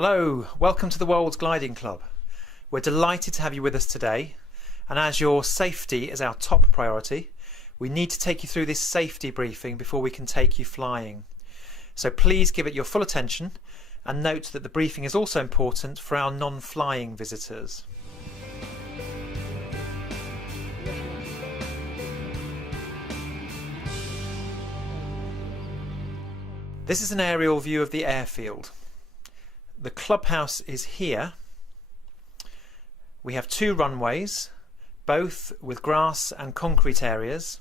Hello, welcome to the Wolds Gliding Club. We're delighted to have you with us today, and as your safety is our top priority, we need to take you through this safety briefing before we can take you flying. So please give it your full attention and note that the briefing is also important for our non-flying visitors. This is an aerial view of the airfield. The clubhouse is here. We have two runways, both with grass and concrete areas,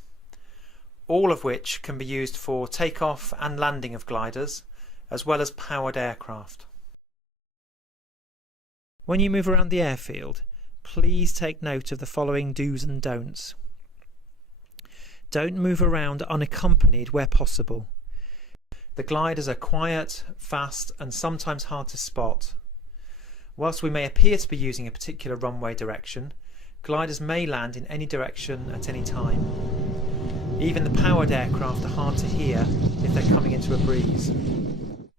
all of which can be used for takeoff and landing of gliders, as well as powered aircraft. When you move around the airfield, please take note of the following do's and don'ts. Don't move around unaccompanied where possible. The gliders are quiet, fast and sometimes hard to spot. Whilst we may appear to be using a particular runway direction, gliders may land in any direction at any time. Even the powered aircraft are hard to hear if they're coming into a breeze.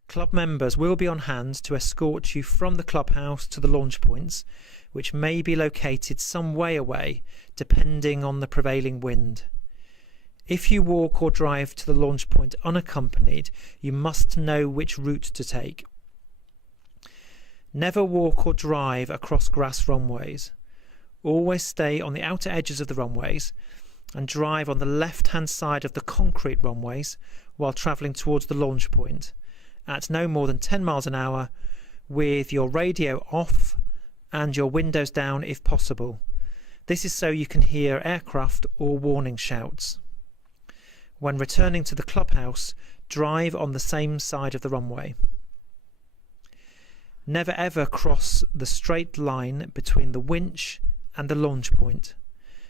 Club members will be on hand to escort you from the clubhouse to the launch points, which may be located some way away depending on the prevailing wind. If you walk or drive to the launch point unaccompanied, you must know which route to take. Never walk or drive across grass runways. Always stay on the outer edges of the runways and drive on the left-hand side of the concrete runways while travelling towards the launch point at no more than 10 miles an hour with your radio off and your windows down if possible. This is so you can hear aircraft or warning shouts. When returning to the clubhouse, drive on the same side of the runway. Never ever cross the straight line between the winch and the launch point,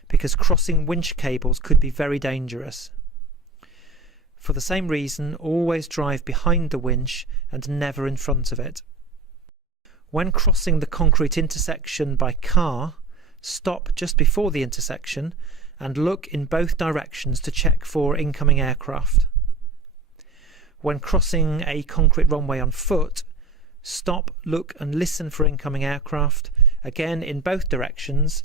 because crossing winch cables could be very dangerous. For the same reason, always drive behind the winch and never in front of it. When crossing the concrete intersection by car, stop just before the intersection and look in both directions to check for incoming aircraft. When crossing a concrete runway on foot, stop, look and listen for incoming aircraft, again in both directions,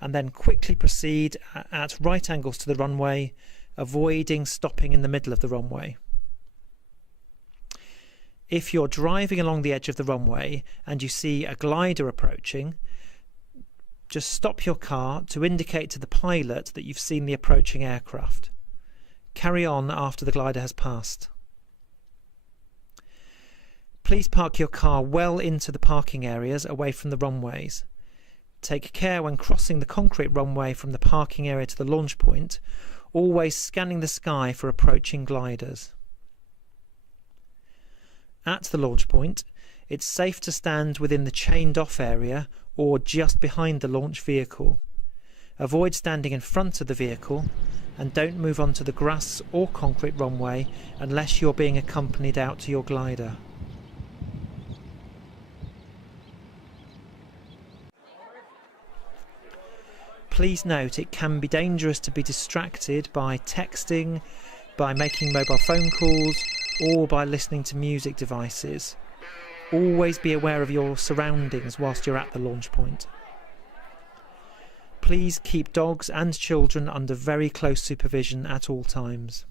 and then quickly proceed at right angles to the runway, avoiding stopping in the middle of the runway. If you're driving along the edge of the runway and you see a glider approaching, just stop your car to indicate to the pilot that you've seen the approaching aircraft. Carry on after the glider has passed. Please park your car well into the parking areas away from the runways. Take care when crossing the concrete runway from the parking area to the launch point, always scanning the sky for approaching gliders. At the launch point, it's safe to stand within the chained off area or just behind the launch vehicle. Avoid standing in front of the vehicle and don't move onto the grass or concrete runway unless you're being accompanied out to your glider. Please note it can be dangerous to be distracted by texting, by making mobile phone calls or by listening to music devices. Always be aware of your surroundings whilst you're at the launch point. Please keep dogs and children under very close supervision at all times.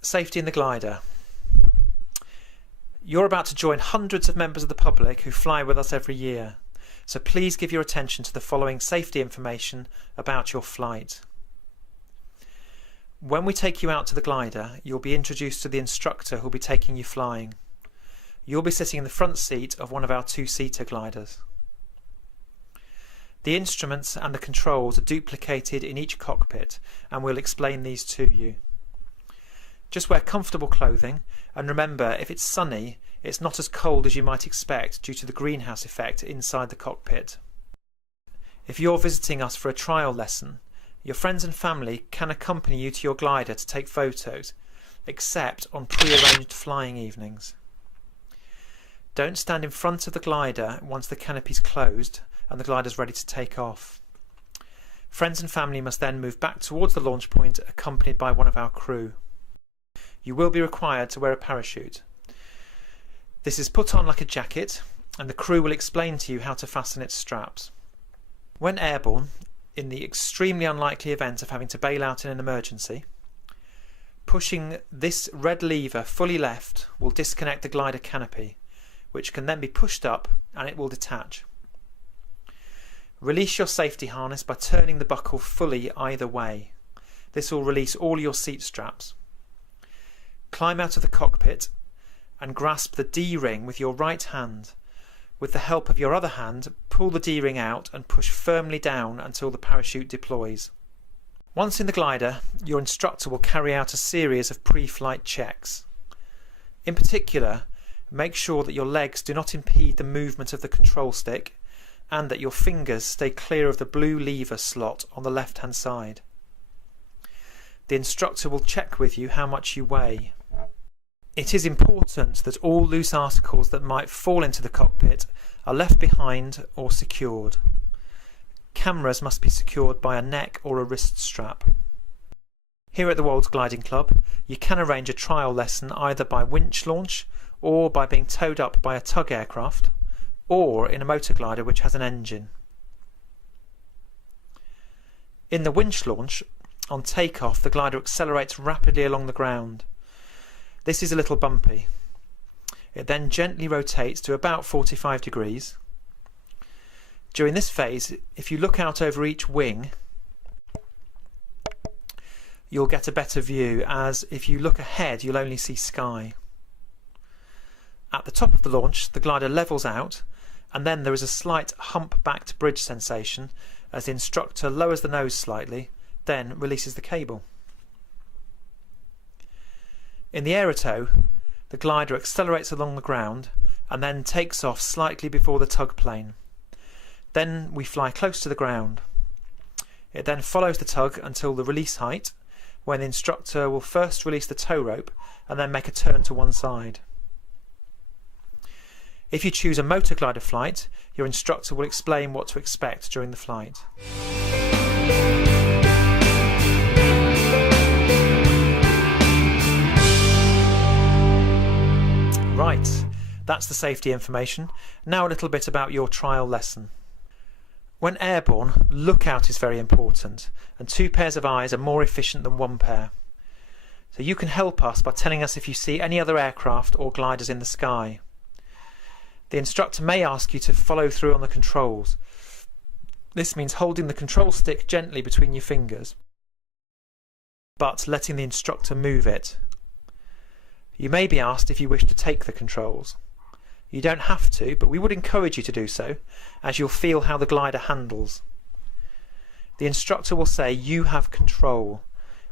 Safety in the glider. You're about to join hundreds of members of the public who fly with us every year. So please give your attention to the following safety information about your flight. When we take you out to the glider, you'll be introduced to the instructor who'll be taking you flying. You'll be sitting in the front seat of one of our two-seater gliders. The instruments and the controls are duplicated in each cockpit, and we'll explain these to you. Just wear comfortable clothing, and remember, if it's sunny, it's not as cold as you might expect due to the greenhouse effect inside the cockpit. If you're visiting us for a trial lesson, your friends and family can accompany you to your glider to take photos, except on pre-arranged flying evenings. Don't stand in front of the glider once the canopy's closed, and the glider is ready to take off. Friends and family must then move back towards the launch point accompanied by one of our crew. You will be required to wear a parachute. This is put on like a jacket, and the crew will explain to you how to fasten its straps. When airborne, in the extremely unlikely event of having to bail out in an emergency, pushing this red lever fully left will disconnect the glider canopy, which can then be pushed up and it will detach. Release your safety harness by turning the buckle fully either way. This will release all your seat straps. Climb out of the cockpit and grasp the D-ring with your right hand. With the help of your other hand, pull the D-ring out and push firmly down until the parachute deploys. Once in the glider, your instructor will carry out a series of pre-flight checks. In particular, make sure that your legs do not impede the movement of the control stick and that your fingers stay clear of the blue lever slot on the left-hand side. The instructor will check with you how much you weigh. It is important that all loose articles that might fall into the cockpit are left behind or secured. Cameras must be secured by a neck or a wrist strap. Here at the Wolds Gliding Club, you can arrange a trial lesson either by winch launch or by being towed up by a tug aircraft, or in a motor glider which has an engine. In the winch launch, on takeoff the glider accelerates rapidly along the ground. This is a little bumpy. It then gently rotates to about 45 degrees. During this phase, if you look out over each wing, you'll get a better view, as if you look ahead you'll only see sky. At the top of the launch, the glider levels out, and then there is a slight hump-backed bridge sensation as the instructor lowers the nose slightly, then releases the cable. In the aerotow, the glider accelerates along the ground and then takes off slightly before the tug plane. Then we fly close to the ground. It then follows the tug until the release height, when the instructor will first release the tow rope and then make a turn to one side. If you choose a motor glider flight, your instructor will explain what to expect during the flight. Right, that's the safety information. Now a little bit about your trial lesson. When airborne, lookout is very important, and 2 pairs of eyes are more efficient than 1 pair. So you can help us by telling us if you see any other aircraft or gliders in the sky. The instructor may ask you to follow through on the controls. This means holding the control stick gently between your fingers, but letting the instructor move it. You may be asked if you wish to take the controls. You don't have to, but we would encourage you to do so, as you'll feel how the glider handles. The instructor will say you have control,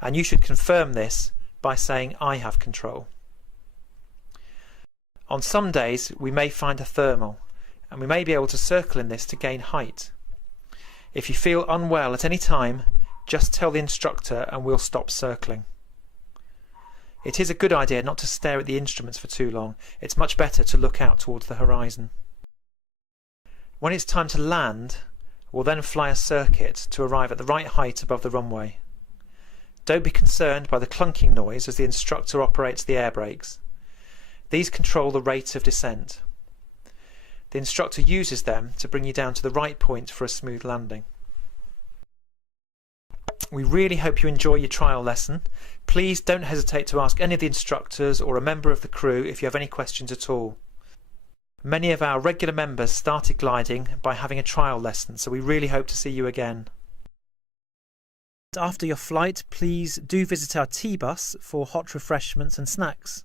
and you should confirm this by saying I have control. On some days we may find a thermal, and we may be able to circle in this to gain height. If you feel unwell at any time, just tell the instructor and we'll stop circling. It is a good idea not to stare at the instruments for too long. It's much better to look out towards the horizon. When it's time to land, we'll then fly a circuit to arrive at the right height above the runway. Don't be concerned by the clunking noise as the instructor operates the air brakes. These control the rate of descent. The instructor uses them to bring you down to the right point for a smooth landing. We really hope you enjoy your trial lesson. Please don't hesitate to ask any of the instructors or a member of the crew if you have any questions at all. Many of our regular members started gliding by having a trial lesson, so we really hope to see you again. After your flight, please do visit our tea bus for hot refreshments and snacks.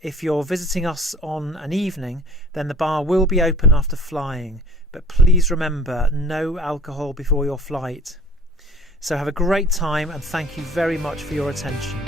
If you're visiting us on an evening, then the bar will be open after flying, but please remember, no alcohol before your flight. So have a great time and thank you very much for your attention.